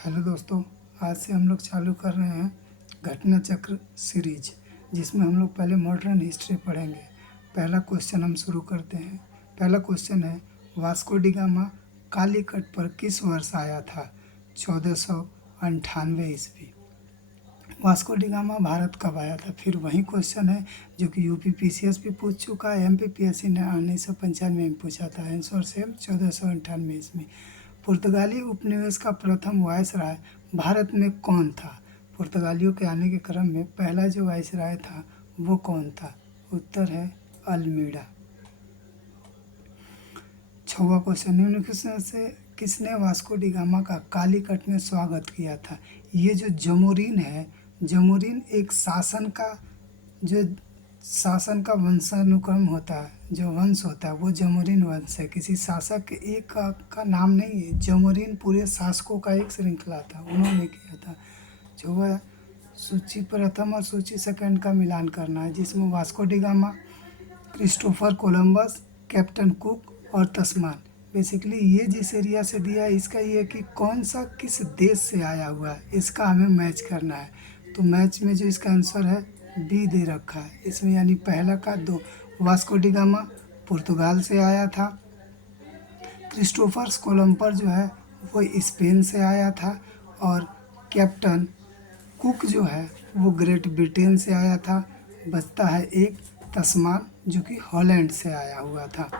Hello दोस्तों। आज से हम लोग चालू कर रहे हैं घटना चक्र सीरीज, जिसमें हम लोग पहले मॉडर्न हिस्ट्री पढ़ेंगे। पहला क्वेश्चन हम शुरू करते हैं। पहला क्वेश्चन है, वास्को डी गामा कालीकट पर किस वर्ष आया था? 1498 ईस्वी। वास्को डी गामा भारत कब आया था? फिर वही क्वेश्चन है जो कि यूपीपीसीएस भी पूछ चुका है, एमपीपीएससी ने 1995 में पूछा था। आंसर सेम 1498 ईस्वी। पुर्तगाली उपनिवेश का प्रथम वायसराय भारत में कौन था? पुर्तगालियों के आने के क्रम में पहला जो वायसराय था वो कौन था? उत्तर है अल्मीडा। 6वां क्वेश्चन, निम्नलिखित से किसने वास्को डी गामा का कालीकट में स्वागत किया था? ये जो जमोरिन है, जमोरिन एक शासन का वंशानुक्रम होता है, जो वंश होता है वो जमोरिन वंश है। किसी शासक एक का नाम नहीं है, जमोरिन पूरे शासकों का एक श्रृंखला था, उन्होंने किया था। जो वह सूची प्रथम और सूची सेकंड का मिलान करना है, जिसमें Vasco D gamma, Christopher Columbus, captain cook और तस्मान। बेसिकली ये जिस एरिया से दिया है, इसका ये कि कौन सा किस देश से आया हुआ है, इसका हमें मैच करना है। तो मैच में जो इसका आंसर है बी दे रखा है इसमें, यानी पहला का 2। वास्को डी गामा पुर्तगाल से आया था। क्रिस्टोफर कोलंबस जो है वो स्पेन से आया था। और कैप्टन कुक जो है वो ग्रेट ब्रिटेन से आया था। बचता है एक तस्मान, जो कि हॉलैंड से आया हुआ था।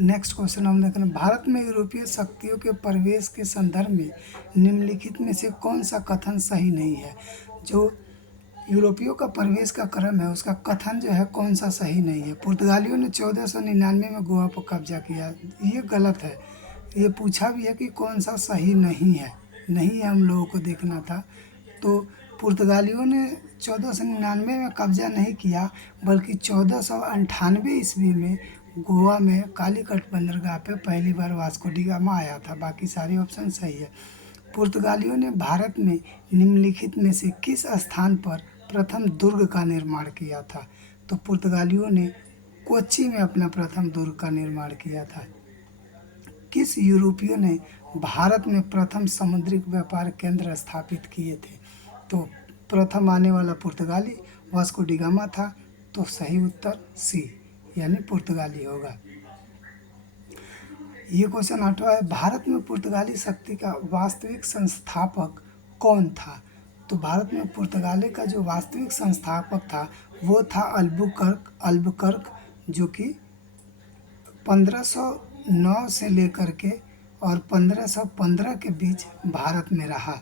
नेक्स्ट क्वेश्चन हम देख रहे हैं, भारत में यूरोपीय शक्तियों के प्रवेश के संदर्भ में निम्नलिखित में से कौन सा कथन सही नहीं है? जो यूरोपियों का प्रवेश का क्रम है, उसका कथन जो है कौन सा सही नहीं है? पुर्तगालियों ने 1499 में गोवा पर कब्जा किया, ये गलत है। ये पूछा भी है कि कौन सा सही नहीं है, नहीं है हम लोगों को देखना था। तो पुर्तगालियों ने 1499 में कब्जा नहीं किया, बल्कि 1498 ईस्वी में गोवा में कालीकट बंदरगाह पे पहली बार वास्को डी गामा आया था। बाकी सारे ऑप्शन सही है। पुर्तगालियों ने भारत में निम्नलिखित में से किस स्थान पर प्रथम दुर्ग का निर्माण किया था? तो पुर्तगालियों ने कोच्चि में अपना प्रथम दुर्ग का निर्माण किया था। किस यूरोपीय ने भारत में प्रथम समुद्री व्यापार केंद्र स्थापित किए थे? तो प्रथम आने वाला पुर्तगाली वास्को डी गामा था। तो सही उत्तर सी, यानी पुर्तगाली होगा। ये क्वेश्चन 8वां है, भारत में पुर्तगाली शक्ति का वास्तविक संस्थापक कौन था? तो भारत में पुर्तगाली का जो वास्तविक संस्थापक था वो था अल्बुकर्क, जो कि 1509 से लेकर के और 1515 के बीच भारत में रहा।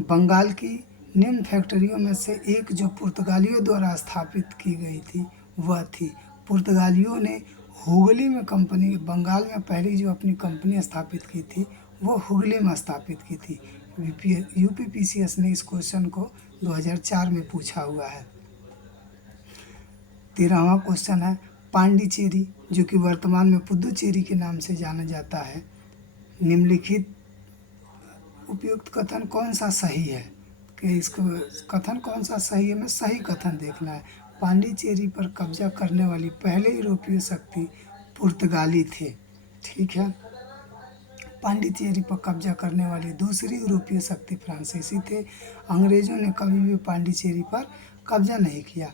बंगाल की निम्न फैक्ट्रियों में से एक जो पुर्तगालियों द्वारा स्थापित की गई थी वह थी, पुर्तगालियों ने हुगली में कंपनी, बंगाल में पहली जो अपनी कंपनी स्थापित की थी वो हुगली में स्थापित की थी। यूपीपीसीएस ने इस क्वेश्चन को 2004 में पूछा हुआ है। 13वां क्वेश्चन है, पांडिचेरी जो कि वर्तमान में पुदुचेरी के नाम से जाना जाता है, निम्नलिखित उपयुक्त कथन कौन सा सही है? कि इसको कथन कौन सा सही है, हमें सही कथन देखना है। पांडिचेरी पर कब्जा करने वाली पहले यूरोपीय शक्ति पुर्तगाली थे, ठीक है। पांडिचेरी पर कब्जा करने वाली दूसरी यूरोपीय शक्ति फ्रांसीसी थे। अंग्रेजों ने कभी भी पांडिचेरी पर कब्जा नहीं किया।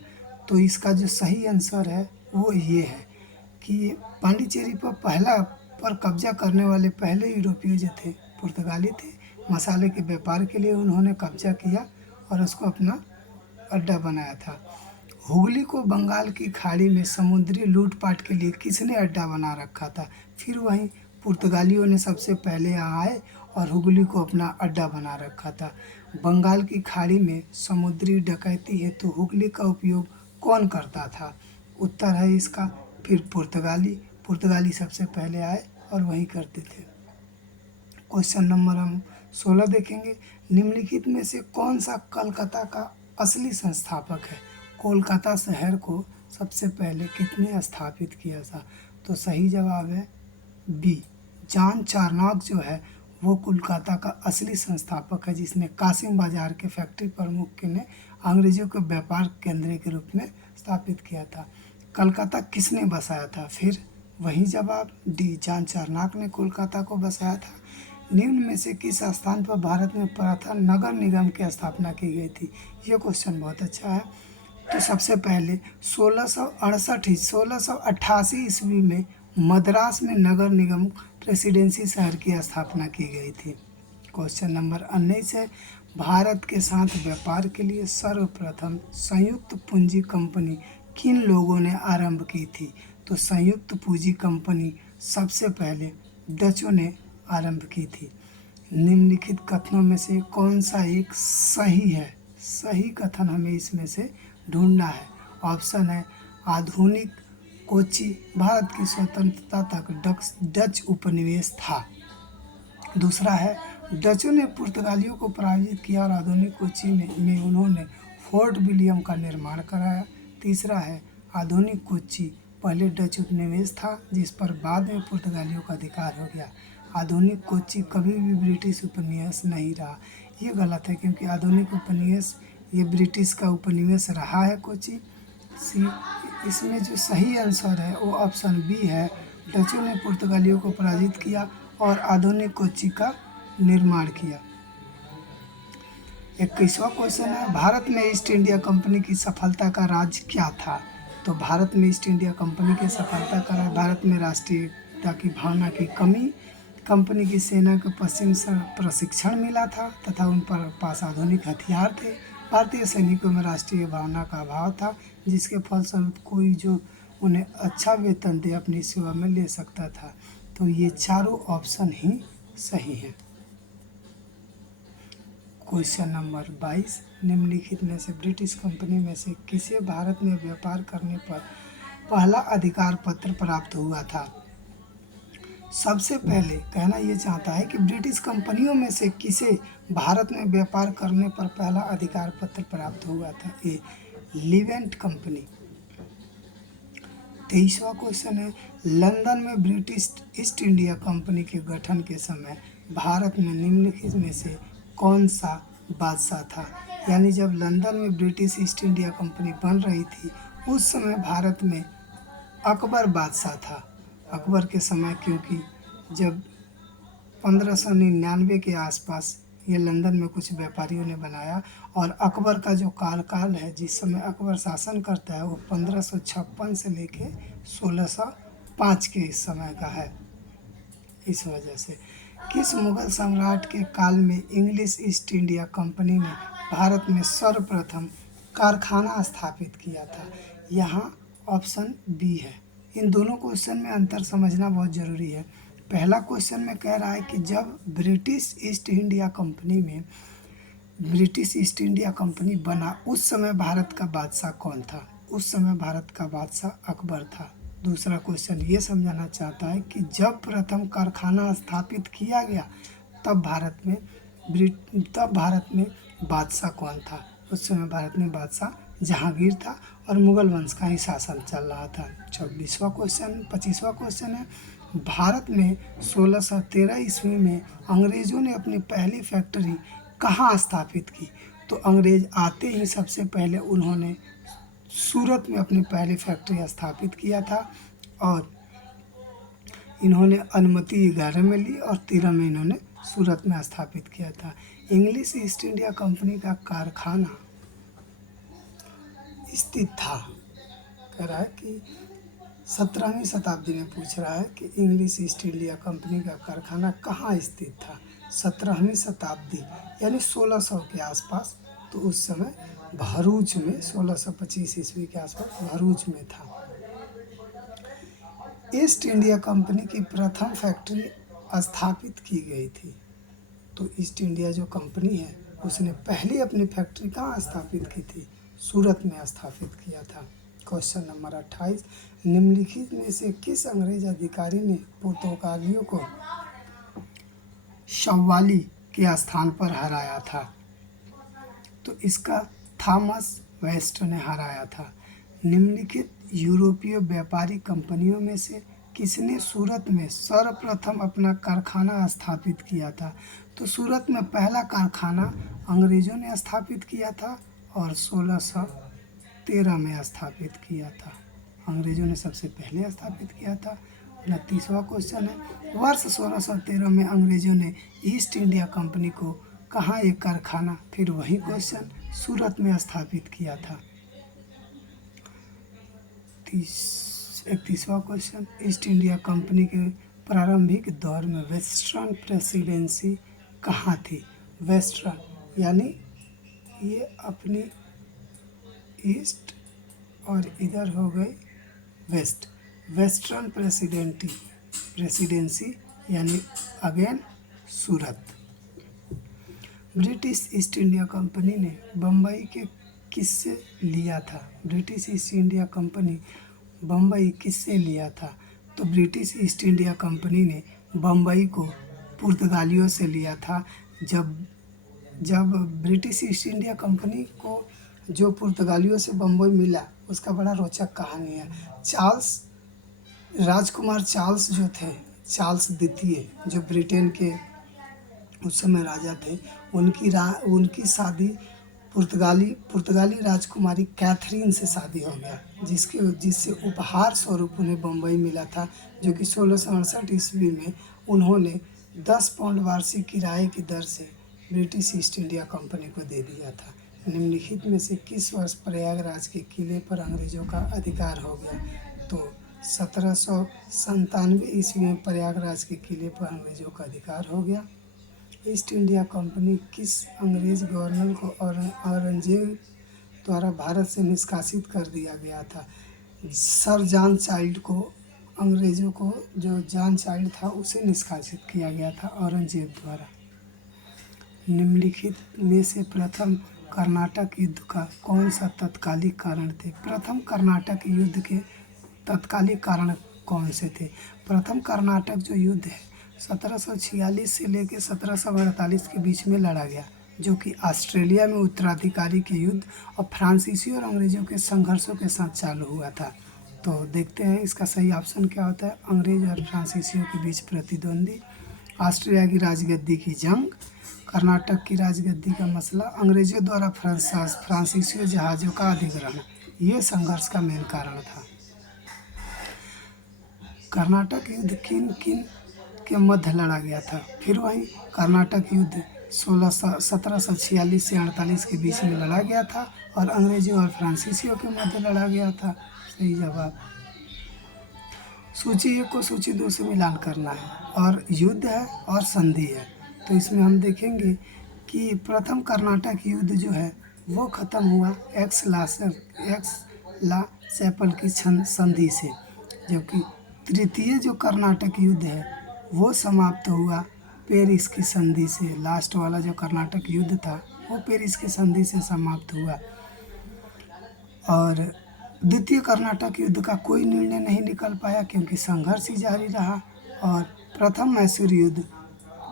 तो इसका जो सही आंसर है वो ये है कि पांडिचेरी पर कब्जा करने वाले पहले यूरोपीय जो थे पुर्तगाली थे। मसाले के व्यापार के लिए उन्होंने कब्जा किया और उसको अपना अड्डा बनाया था। हुगली को बंगाल की खाड़ी में समुद्री लूटपाट के लिए किसने अड्डा बना रखा था? फिर वहीं पुर्तगालियों ने सबसे पहले यहाँ आए और हुगली को अपना अड्डा बना रखा था। बंगाल की खाड़ी में समुद्री डकैती हेतु हुगली का उपयोग कौन करता था? उत्तर है इसका फिर पुर्तगाली सबसे पहले आए और वही करते थे। क्वेश्चन नंबर हम 16 देखेंगे, निम्नलिखित में से कौन सा कलकत्ता का असली संस्थापक है? कोलकाता शहर को सबसे पहले किसने स्थापित किया था? तो सही जवाब है बी, जॉन चार्नॉग जो है वो कोलकाता का असली संस्थापक है, जिसने कासिम बाजार के फैक्ट्री प्रमुख ने अंग्रेजों के व्यापार केंद्र के रूप में स्थापित किया था। कलकत्ता किसने बसाया था? फिर वही जवाब डी, जॉन चार्नॉग ने कोलकाता को बसाया था। निम्न में से किस स्थान पर भारत में प्रथम नगर निगम की स्थापना की गई थी? ये क्वेश्चन बहुत अच्छा है। तो सबसे पहले 1688 ईस्वी में मद्रास में नगर निगम प्रेसिडेंसी शहर की स्थापना की गई थी। क्वेश्चन नंबर 19 है, भारत के साथ व्यापार के लिए सर्वप्रथम संयुक्त पूंजी कंपनी किन लोगों ने आरंभ की थी? तो संयुक्त पूंजी कंपनी सबसे पहले डचों ने आरंभ की थी। निम्नलिखित कथनों में से कौन सा एक सही है? सही कथन हमें इसमें से ढूंढना है। ऑप्शन है, आधुनिक कोची भारत की स्वतंत्रता तक डच उपनिवेश था। दूसरा है, डचों ने पुर्तगालियों को पराजित किया और आधुनिक कोची में उन्होंने फोर्ट विलियम का निर्माण कराया। तीसरा है, आधुनिक कोची पहले डच उपनिवेश था जिस पर बाद में पुर्तगालियों का अधिकार हो गया। आधुनिक कोची कभी भी ब्रिटिश उपनिवेश नहीं रहा। ये गलत है क्योंकि आधुनिक उपनिवेश ये ब्रिटिश का उपनिवेश रहा है कोची। सी इसमें जो सही आंसर है वो ऑप्शन बी है, डचों ने पुर्तगालियों को पराजित किया और आधुनिक कोची का निर्माण किया। 21वां क्वेश्चन है, भारत में ईस्ट इंडिया कंपनी की सफलता का राज क्या था? तो भारत में ईस्ट इंडिया कंपनी की सफलता का राज भारत में राष्ट्रीयता की भावना की कमी, कंपनी की सेना को पश्चिम से प्रशिक्षण मिला था तथा उन पर पास आधुनिक हथियार थे। भारतीय सैनिकों में राष्ट्रीय भावना का अभाव था जिसके फलस्वरूप कोई जो उन्हें अच्छा वेतन दे अपनी सेवा में ले सकता था। तो ये चारों ऑप्शन ही सही हैं। क्वेश्चन नंबर 22, निम्नलिखित में से ब्रिटिश कंपनी में से किसे भारत में व्यापार करने पर पहला अधिकार पत्र प्राप्त हुआ था? सबसे पहले कहना ये चाहता है कि ब्रिटिश कंपनियों में से किसे भारत में व्यापार करने पर पहला अधिकार पत्र प्राप्त हुआ था? ए, लिवेंट कंपनी। 23वां क्वेश्चन है, लंदन में ब्रिटिश ईस्ट इंडिया कंपनी के गठन के समय भारत में निम्नलिखित में से कौन सा बादशाह था? यानी जब लंदन में ब्रिटिश ईस्ट इंडिया कंपनी बन रही थी उस समय भारत में अकबर बादशाह था। अकबर के समय, क्योंकि जब 1599 के आसपास ये लंदन में कुछ व्यापारियों ने बनाया और अकबर का जो कार्यकाल है जिस समय अकबर शासन करता है वो 1556 से लेके 1605 के इस समय का है। इस वजह से किस मुगल सम्राट के काल में इंग्लिश ईस्ट इंडिया कंपनी ने भारत में सर्वप्रथम कारखाना स्थापित किया था? यहाँ ऑप्शन बी है। इन दोनों क्वेश्चन में अंतर समझना बहुत ज़रूरी है। पहला क्वेश्चन में कह रहा है कि जब ब्रिटिश ईस्ट इंडिया कंपनी बना उस समय भारत का बादशाह कौन था? उस समय भारत का बादशाह अकबर था। दूसरा क्वेश्चन ये समझाना चाहता है कि जब प्रथम कारखाना स्थापित किया गया तब भारत में बादशाह कौन था? उस समय भारत में बादशाह जहांगीर था और मुगल वंश का ही शासन चल रहा था। 25वां क्वेश्चन है, भारत में 1613 ईस्वी में अंग्रेज़ों ने अपनी पहली फैक्ट्री कहाँ स्थापित की? तो अंग्रेज आते ही सबसे पहले उन्होंने सूरत में अपनी पहली फैक्ट्री स्थापित किया था और इन्होंने अनुमति 11 में ली और 13 में इन्होंने सूरत में स्थापित किया था। इंग्लिश ईस्ट इंडिया कंपनी का कारखाना स्थित था, कह रहा है कि 17वीं शताब्दी में पूछ रहा है कि इंग्लिश ईस्ट इंडिया कंपनी का कारखाना कहाँ स्थित था? 17वीं शताब्दी यानी 1600 के आसपास। तो उस समय भरूच में 1625 ईस्वी के आसपास भरूच में था। ईस्ट इंडिया कंपनी की प्रथम फैक्ट्री स्थापित की गई थी। तो ईस्ट इंडिया जो कंपनी है उसने पहली अपनी फैक्ट्री कहाँ स्थापित की थी? सूरत में स्थापित किया था। क्वेश्चन नंबर 28, निम्नलिखित में से किस अंग्रेज अधिकारी ने पुर्तगालियों को शव्वाली के स्थान पर हराया था? तो इसका थॉमस वेस्ट ने हराया था। निम्नलिखित यूरोपीय व्यापारी कंपनियों में से किसने सूरत में सर्वप्रथम अपना कारखाना स्थापित किया था? तो सूरत में पहला कारखाना अंग्रेज़ों ने स्थापित किया था और 1613 में स्थापित किया था। अंग्रेज़ों ने सबसे पहले स्थापित किया था 29वां क्वेश्चन है, वर्ष 1613 में अंग्रेजों ने ईस्ट इंडिया कंपनी को कहाँ एक कारखाना, फिर वही क्वेश्चन, सूरत में स्थापित किया था। 31वां क्वेश्चन, ईस्ट इंडिया कंपनी के प्रारंभिक दौर में वेस्टर्न प्रेसिडेंसी कहाँ थी। वेस्टर्न यानी ये अपनी ईस्ट और इधर हो गई वेस्ट। वेस्टर्न प्रेसिडेंसी यानी अगेन सूरत। ब्रिटिश ईस्ट इंडिया कंपनी ने बम्बई के किससे लिया था। British east India company Bombay किससे लिया था। तो ब्रिटिश ईस्ट इंडिया कंपनी ने बम्बई को पुर्तगालियों से लिया था। जब ब्रिटिश ईस्ट इंडिया कंपनी को जो पुर्तगालियों से बम्बई मिला, उसका बड़ा रोचक कहानी है। राजकुमार चार्ल्स जो थे, चार्ल्स द्वितीय, जो ब्रिटेन के उस समय राजा थे, उनकी शादी पुर्तगाली राजकुमारी कैथरीन से शादी हो गया, जिससे उपहार स्वरूप उन्हें बम्बई मिला था, जो कि 1668 ईस्वी में उन्होंने 10 पाउंड वार्षिक किराए की दर से ब्रिटिश ईस्ट इंडिया कंपनी को दे दिया था। निम्नलिखित में से किस वर्ष प्रयागराज के किले पर अंग्रेजों का अधिकार हो गया। तो 1797 ईस्वी में प्रयागराज के किले पर अंग्रेजों का अधिकार हो गया। ईस्ट इंडिया कंपनी किस अंग्रेज गवर्नर को औरंगजेब द्वारा भारत से निष्कासित कर दिया गया था। सर जॉन चाइल्ड को, अंग्रेजों को जो जॉन चाइल्ड था उसे निष्कासित किया गया था औरंगजेब द्वारा। निम्नलिखित में से प्रथम कर्नाटक युद्ध का कौन सा तत्कालिक कारण थे। प्रथम कर्नाटक युद्ध के तत्कालिक कारण कौन से थे। प्रथम कर्नाटक जो युद्ध है 1746 से लेकर 1748 के बीच में लड़ा गया, जो कि ऑस्ट्रेलिया में उत्तराधिकारी के युद्ध और फ्रांसीसियों और अंग्रेजों के संघर्षों के साथ चालू हुआ था। तो देखते हैं इसका सही ऑप्शन क्या होता है। अंग्रेज और फ्रांसीसियों के बीच प्रतिद्वंदी, ऑस्ट्रेलिया की राजगद्दी की जंग, कर्नाटक की राजगद्दी का मसला, अंग्रेजों द्वारा फ्रांसीसियों जहाज़ों का अधिग्रहण, ये संघर्ष का मेन कारण था। कर्नाटक युद्ध किन किन के मध्य लड़ा गया था। फिर वही कर्नाटक युद्ध 1746 से 48 के बीच में लड़ा गया था और अंग्रेजों और फ्रांसीसियों के मध्य लड़ा गया था। सही जवाब। सूची 1 को सूची 2 से मिलान करना है और युद्ध है और संधि है। तो इसमें हम देखेंगे कि प्रथम कर्नाटक युद्ध जो है वो ख़त्म हुआ एक्स ला सैपल की संधि से, जबकि तृतीय जो कर्नाटक युद्ध है वो समाप्त हुआ पेरिस की संधि से। लास्ट वाला जो कर्नाटक युद्ध था वो पेरिस की संधि से समाप्त हुआ। और द्वितीय कर्नाटक युद्ध का कोई निर्णय नहीं निकल पाया क्योंकि संघर्ष ही जारी रहा। और प्रथम मैसूर युद्ध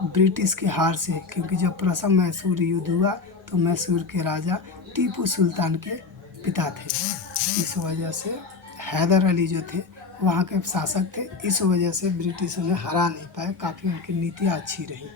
ब्रिटिश की हार से, क्योंकि जब प्रथम मैसूर युद्ध हुआ तो मैसूर के राजा टीपू सुल्तान के पिता थे, इस वजह से हैदर अली जो थे वहाँ के शासक थे, इस वजह से ब्रिटिश उन्हें हरा नहीं पाए, काफ़ी उनकी नीतियाँ अच्छी रही।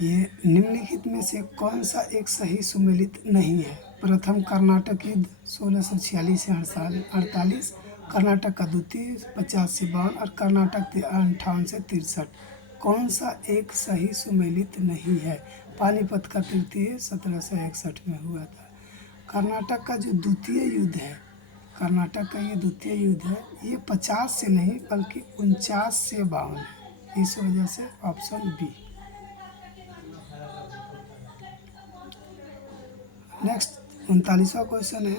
ये निम्नलिखित में से कौन सा एक सही सुमेलित नहीं है। प्रथम कर्नाटक युद्ध 1646 से 48, कर्नाटक का द्वितीय 50 से 52 और कर्नाटक 58 से 63। कौन सा एक सही सुमेलित नहीं है। पानीपत का तृतीय 1761 में हुआ था। कर्नाटक का जो द्वितीय युद्ध है, कर्नाटक का ये द्वितीय युद्ध है, ये 50 से नहीं बल्कि 49 से 52 है, इस वजह से ऑप्शन बी। नेक्स्ट 39वां क्वेश्चन है,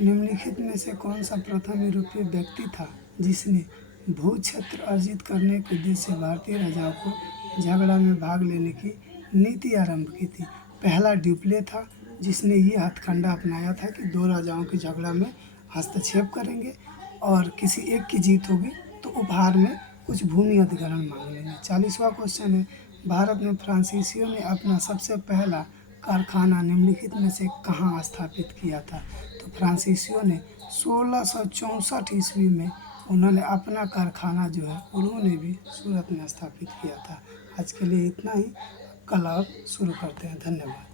निम्नलिखित में से कौन सा प्रथम यूरोपीय व्यक्ति था जिसने भू क्षेत्र अर्जित करने के उद्देश्य से भारतीय राजाओं को झगड़ा में भाग लेने की नीति आरंभ की थी। पहला ड्यूप्ले था जिसने ये हथकंडा अपनाया था कि दो राजाओं के झगड़ा में हस्तक्षेप करेंगे और किसी एक की जीत होगी तो उपहार में कुछ भूमि अधिग्रहण मांग लेंगे। 40वां क्वेश्चन है, भारत में फ्रांसीसियों ने अपना सबसे पहला कारखाना निम्नलिखित में से कहाँ स्थापित किया था। तो फ्रांसीसियों ने 1664 ईस्वी में उन्होंने अपना कारखाना जो है उन्होंने भी सूरत में स्थापित किया था। आज के लिए इतना ही, कल आप शुरू करते हैं। धन्यवाद।